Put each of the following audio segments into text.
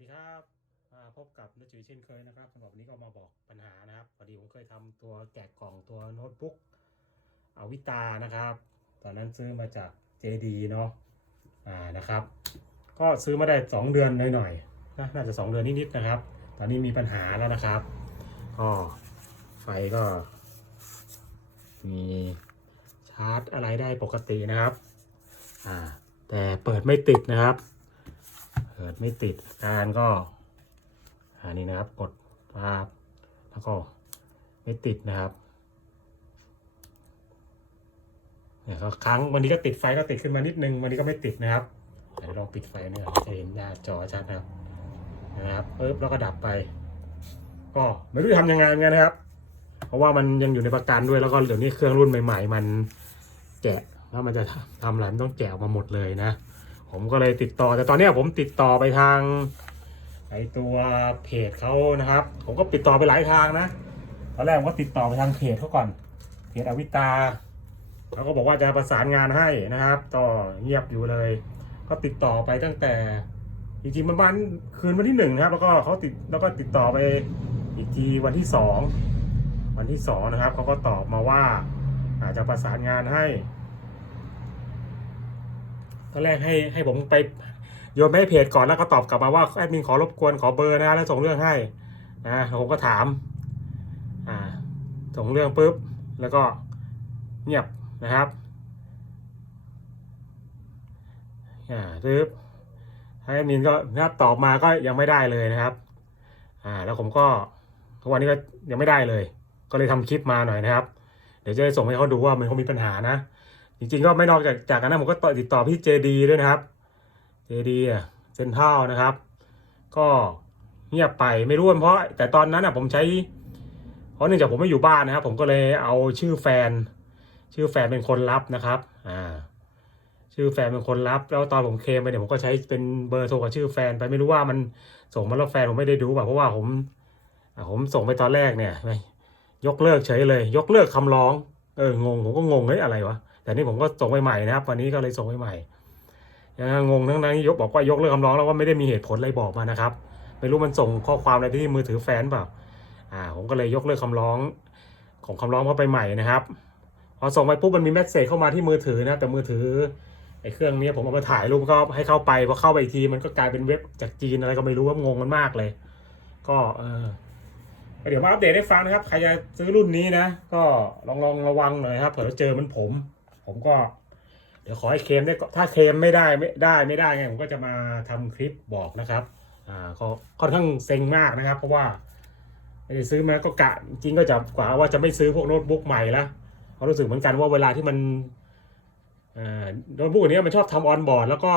ดีครับมาพบกับนจุยเช่นเคยนะครับสำหรับวันนี้ก็มาบอกปัญหานะครับพอดีผมเคยทำตัวแกะกล่องตัวโน้ตบุ๊กอวิตานะครับ ตอนนั้นซื้อมาจาก JD เนาะอ่านะครับ ก็ซื้อมาได้ 2 เดือนหน่อยๆนะน่าจะ 2 เดือนนิดๆนะครับ ตอนนี้มีปัญหาแล้วนะครับ ก็ไฟก็ มีชาร์จอะไรได้ปกตินะครับอ่าแต่เปิดไม่ติดนะครับ เปิดไม่ติดการก็อันนี้นะครับกดภาพแล้วก็ไม่ติดนะครับเนี่ยก็ครั้งวันนี้ก็ติดไฟก็ติดขึ้นมานิดนึงวันนี้ก็ไม่ติดนะครับเดี๋ยวลองปิดไฟเนี่ยจะเห็นหน้าจอชัดนะครับนะครับปึ๊บแล้วก็ดับไป ก็ไม่รู้ทำยังไงเหมือนกันนะครับ เพราะว่ามันยังอยู่ในประกันด้วยแล้วก็เดี๋ยวนี้เครื่องรุ่นใหม่ ๆ มันแกะแล้วมันจะทำอะไรมันต้องแกะออกมาหมดเลยนะ ผมก็เลยติดต่อแต่ตอนนี้ผมติดต่อไปทางไอตัวเพจเขานะครับ ผมก็ติดต่อไปหลายทางนะตอนแรกผมก็ติดต่อไปทางเพจเขาก่อนเพจอวิตาเขาก็บอกว่าจะประสานงานให้นะครับ ต่อเงียบอยู่เลย ก็ติดต่อไปตั้งแต่ จริงๆมันวันคืนวันที่หนึ่งนะครับ แล้วก็เขาติดแล้วก็ติดต่อไปอีกทีวันที่สองวันที่สองนะครับเขาก็ตอบมาว่าอาจจะประสานงานให้ ตอนแรกให้ให้ผมไปโยนไปให้เพจก่อนแล้วก็ตอบกลับมาว่าแอดมินขอรบกวนขอเบอร์นะแล้วส่งเรื่องให้นะผมก็ถามอ่าส่งเรื่องปุ๊บแล้วก็เงียบนะครับอ่าปุ๊บให้แอดมินก็นะครับตอบมาก็ยังไม่ได้เลยนะครับอ่าแล้วผมก็ทุกวันนี้ก็ยังไม่ได้เลย ก็เลยทำคลิปมาหน่อยนะครับ เดี๋ยวจะส่งให้เขาดูว่ามันเขามีปัญหานะ จริงๆก็ไม่นอกจากจากนั้นผมก็ติดต่อพี่เจดีด้วยนะครับเจดีเซนท่านะครับ ก็เงียบไปไม่รู้เพราะ แต่ตอนนั้นอะผมใช้ เพราะเนื่องจากผมไม่อยู่บ้านนะครับ ผมก็เลยเอาชื่อแฟน ชื่อแฟนเป็นคนรับนะครับอ่าชื่อแฟนเป็นคนรับ แล้วตอนผมเคลมไปเนี่ยผมก็ใช้เป็นเบอร์โทรกับชื่อแฟนไปไม่รู้ว่ามันส่งมาแล้วแฟนผมไม่ได้ดูป่ะเพราะว่าผมอ่าผมส่งไปตอนแรกเนี่ยยกเลิกเฉยเลย ยกเลิกคำร้องเอองงผมก็งงเฮ้ยอะไรวะ แต่นี่ผมก็ส่งไปใหม่นะครับ วันนี้ก็เลยส่งไปใหม่ยังงงทั้งนั้นที่ยกบอกว่ายกเลิกคำร้องแล้วก็ไม่ได้มีเหตุผลอะไรบอกมานะครับ ไม่รู้มันส่งข้อความอะไรที่มือถือแฟนเปล่าอ่า ผมก็เลยยกเลิกคำร้องของคำร้องเข้าไปใหม่นะครับพอส่งไปปุ๊บมันมีแมสเซจเข้ามาที่มือถือนะแต่มือถือไอ้เครื่องนี้ผมเอามาถ่ายรูปก็ให้เข้าไปพอเข้าไปอีกทีมันก็กลายเป็นเว็บจากจีนอะไรก็ไม่รู้ว่างงมันมากเลย ก็เออเดี๋ยวมาอัปเดตให้ฟังนะครับ ใครจะซื้อรุ่นนี้นะ ก็ลองลองระวังหน่อยครับเผื่อเจอมันผม ผมก็ เดี๋ยวขอให้เคมได้ก่อนถ้าเคมไม่ได้ไม่ได้ไม่ได้ไงผมก็จะมาทำคลิปบอกนะครับอ่าก็ค่อนข้างเซ็งมากนะครับ เพราะว่าไม่ได้ซื้อมาก็กะจริงก็จะกว่าว่าจะไม่ซื้อพวกโน้ตบุ๊กใหม่ละเพราะรู้สึกเหมือนกันว่าเวลาที่มันอ่าโน้ตบุ๊กอันนี้มันชอบทำออนบอร์ดแล้วก็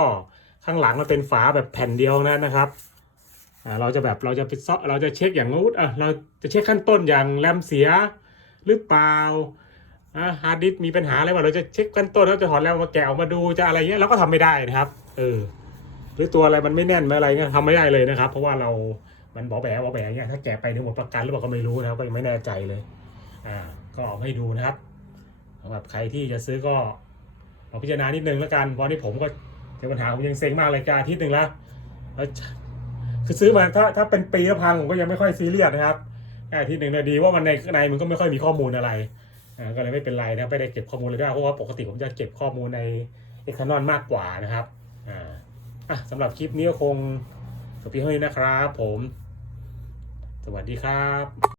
ข้างหลังมันเป็นฝาแบบแผ่นเดียวนะนะครับอ่าเราจะแบบเราจะไปซาะเราจะเช็คอย่างงู้นอะเราจะเช็คขั้นต้นอย่างแรมเสียหรือเปล่า ฮาร์ดดิสก์มีปัญหาอะไรวะเราจะเช็คขั้นต้นแล้วจะถอดแล้วมาแกะออกมาดูจะอะไรเงี้ยเราก็ทำไม่ได้นะครับ เออ หรือตัวอะไรมันไม่แน่นไม่อะไรเงี้ยทำไม่ได้เลยนะครับ เพราะว่าเรา มันบอแบะบอแบะเงี้ยถ้าแกะไปเนี่ยหมดประกันหรือเปล่าก็ไม่รู้นะครับก็ยังไม่แน่ใจเลย อ่า ก็เอาให้ดูนะครับสำหรับใครที่จะซื้อก็ลองพิจารณานิดนึงแล้วกันเพราะนี่ผมก็เจอปัญหาผมยังเซ็งมากเลยการอาทิตย์หนึ่งแล้วแล้วคือซื้อมาถ้าถ้าเป็นปีแล้วพังผมก็ยังไม่ค่อยซีเรียสนะครับแค่อาทีหนึ่งนาดีว่ามันในในมันก็ไม่ค่อยมีข้อมูลอะไร ก็เลยไม่เป็นไรนะไม่ได้เก็บข้อมูลเลยได้เพราะว่าปกติผมจะเก็บข้อมูลในเอกนอนมากกว่านะครับอ่าอะสำหรับคลิปนี้ก็คงจบเพียงเท่านี้นะครับ ผม สวัสดีครับ